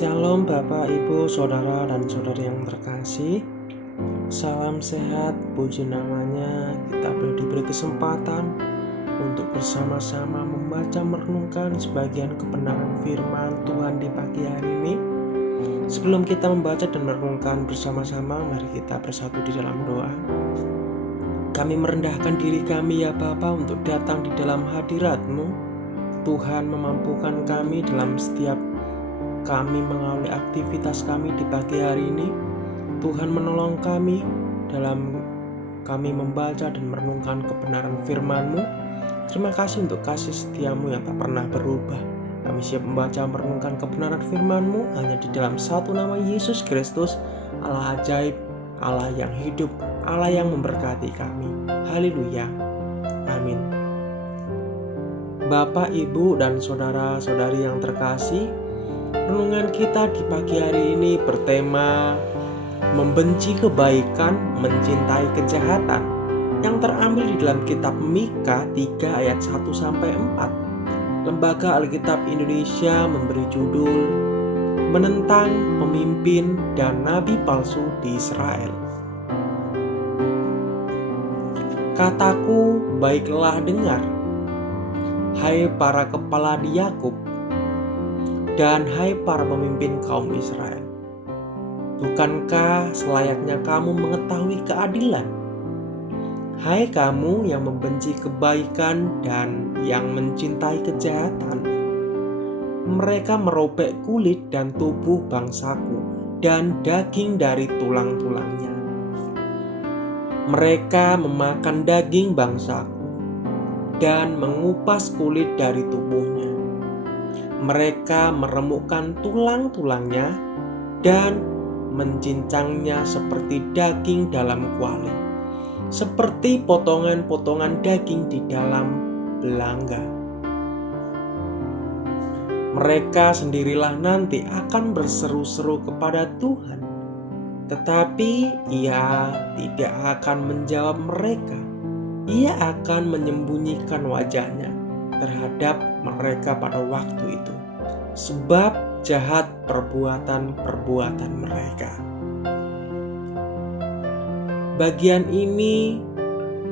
Shalom Bapak, Ibu, Saudara dan Saudari yang terkasih. Salam sehat, puji namanya. Kita diberi kesempatan untuk bersama-sama membaca merenungkan sebagian kebenaran firman Tuhan di pagi hari ini. Sebelum kita membaca dan merenungkan bersama-sama, mari kita bersatu di dalam doa. Kami merendahkan diri kami ya Bapa untuk datang di dalam hadirat-Mu. Tuhan memampukan kami dalam setiap kami mengawali aktivitas kami di pagi hari ini. Tuhan menolong kami dalam kami membaca dan merenungkan kebenaran firman-Mu. Terima kasih untuk kasih setia-Mu yang tak pernah berubah. Kami siap membaca merenungkan kebenaran firman-Mu hanya di dalam satu nama, Yesus Kristus, Allah ajaib, Allah yang hidup, Allah yang memberkati kami. Haleluya. Amin. Bapak, Ibu, dan saudara-saudari yang terkasih, renungan kita di pagi hari ini bertema membenci kebaikan, mencintai kejahatan, yang terambil di dalam kitab Mika 3 ayat 1-4. Lembaga Alkitab Indonesia memberi judul Menentang Pemimpin dan Nabi Palsu di Israel. Kataku, baiklah dengar, hai para kepala di Yakub, dan hai para pemimpin kaum Israel. Bukankah selayaknya kamu mengetahui keadilan? Hai kamu yang membenci kebaikan dan yang mencintai kejahatan. Mereka merobek kulit dan tubuh bangsaku dan daging dari tulang-tulangnya. Mereka memakan daging bangsaku dan mengupas kulit dari tubuhnya. Mereka meremukkan tulang-tulangnya dan mencincangnya seperti daging dalam kuali, seperti potongan-potongan daging di dalam belanga. Mereka sendirilah nanti akan berseru-seru kepada Tuhan, tetapi Ia tidak akan menjawab mereka. Ia akan menyembunyikan wajahnya terhadap mereka pada waktu itu, sebab jahat perbuatan-perbuatan mereka. Bagian ini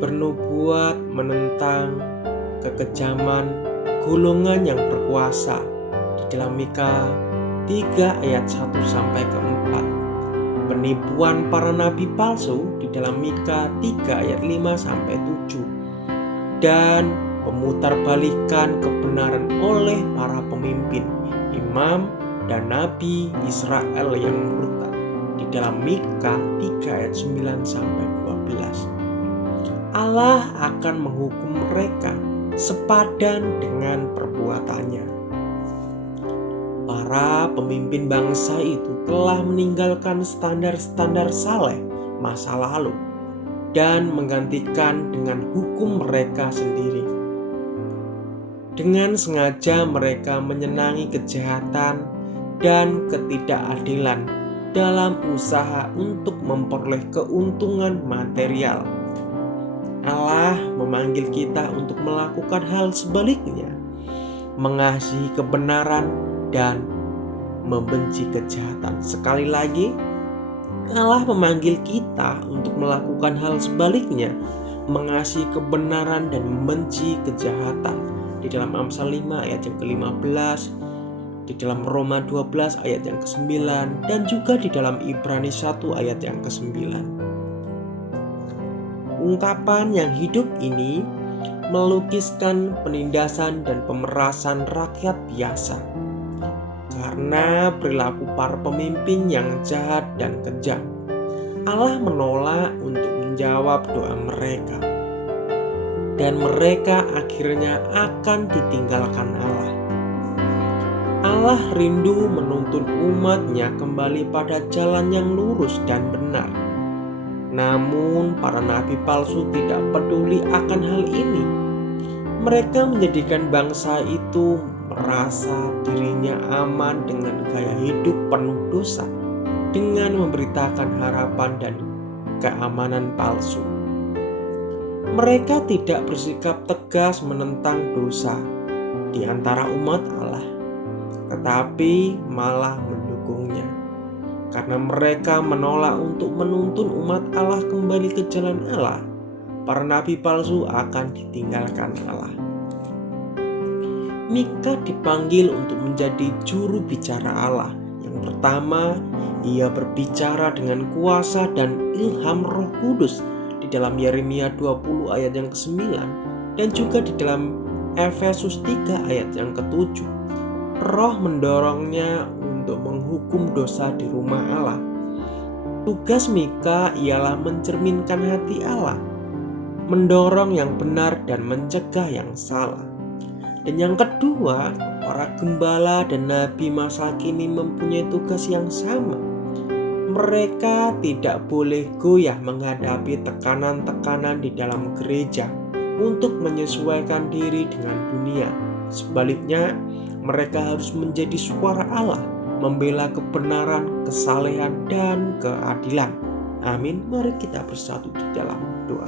bernubuat menentang kekejaman golongan yang berkuasa di dalam Mika 3 ayat 1-4. Penipuan para nabi palsu di dalam Mika 3 ayat 5-7. Dan pemutarbalikan kebenaran oleh para pemimpin, imam, dan nabi Israel yang murtad di dalam Mika 3 ayat 9-12. Allah akan menghukum mereka sepadan dengan perbuatannya. Para pemimpin bangsa itu telah meninggalkan standar-standar saleh masa lalu dan menggantikan dengan hukum mereka sendiri. Dengan sengaja mereka menyenangi kejahatan dan ketidakadilan dalam usaha untuk memperoleh keuntungan material. Allah memanggil kita untuk melakukan hal sebaliknya, mengasihi kebenaran dan membenci kejahatan. Sekali lagi, Allah memanggil kita untuk melakukan hal sebaliknya, mengasihi kebenaran dan membenci kejahatan. Di dalam Amsal 5 ayat yang ke-15, di dalam Roma 12 ayat yang ke-9, dan juga di dalam Ibrani 1 ayat yang ke-9. Ungkapan yang hidup ini melukiskan penindasan dan pemerasan rakyat biasa karena perilaku para pemimpin yang jahat dan kejam. Allah menolak untuk menjawab doa mereka, dan mereka akhirnya akan ditinggalkan Allah. Allah rindu menuntun umat-Nya kembali pada jalan yang lurus dan benar. Namun para nabi palsu tidak peduli akan hal ini. Mereka menjadikan bangsa itu merasa dirinya aman dengan gaya hidup penuh dosa, dengan memberitakan harapan dan keamanan palsu. Mereka tidak bersikap tegas menentang dosa di antara umat Allah, tetapi malah mendukung mendukungnya. Karena mereka menolak untuk menuntun umat Allah kembali ke jalan Allah, para nabi palsu akan ditinggalkan Allah. Mika dipanggil untuk menjadi juru bicara Allah. Yang pertama, ia berbicara dengan kuasa dan ilham Roh Kudus di dalam Yeremia 20 ayat yang ke-9 dan juga di dalam Efesus 3 ayat yang ke-7. Roh mendorongnya untuk menghukum dosa di rumah Allah. Tugas Mika ialah mencerminkan hati Allah, mendorong yang benar dan mencegah yang salah. Dan yang kedua, para gembala dan nabi masa kini mempunyai tugas yang sama. Mereka tidak boleh goyah menghadapi tekanan-tekanan di dalam gereja untuk menyesuaikan diri dengan dunia. Sebaliknya, mereka harus menjadi suara Allah, membela kebenaran, kesalehan, dan keadilan. Amin. Mari kita bersatu di dalam doa.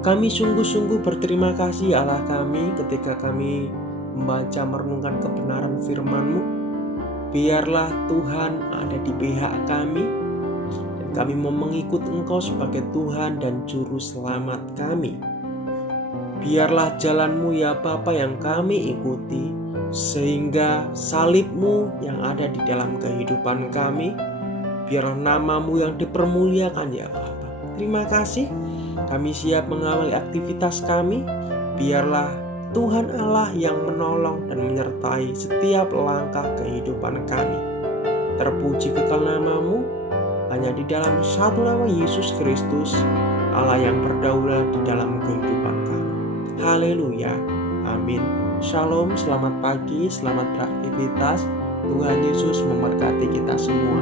Kami sungguh-sungguh berterima kasih Allah kami ketika kami membaca merenungkan kebenaran firman-Mu. Biarlah Tuhan ada di pihak kami dan kami mau mengikut Engkau sebagai Tuhan dan Juru Selamat kami. Biarlah jalan-Mu ya Bapa yang kami ikuti, sehingga salib-Mu yang ada di dalam kehidupan kami, biarlah nama-Mu yang dipermuliakan ya Bapa. Terima kasih. Kami siap mengawali aktivitas kami. Biarlah Tuhan Allah yang menolong dan menyertai setiap langkah kehidupan kami. Terpuji kekal nama-Mu, hanya di dalam satu nama Yesus Kristus, Allah yang berdaulat di dalam kehidupan kami. Haleluya. Amin. Shalom, selamat pagi, selamat beraktivitas. Tuhan Yesus memberkati kita semua.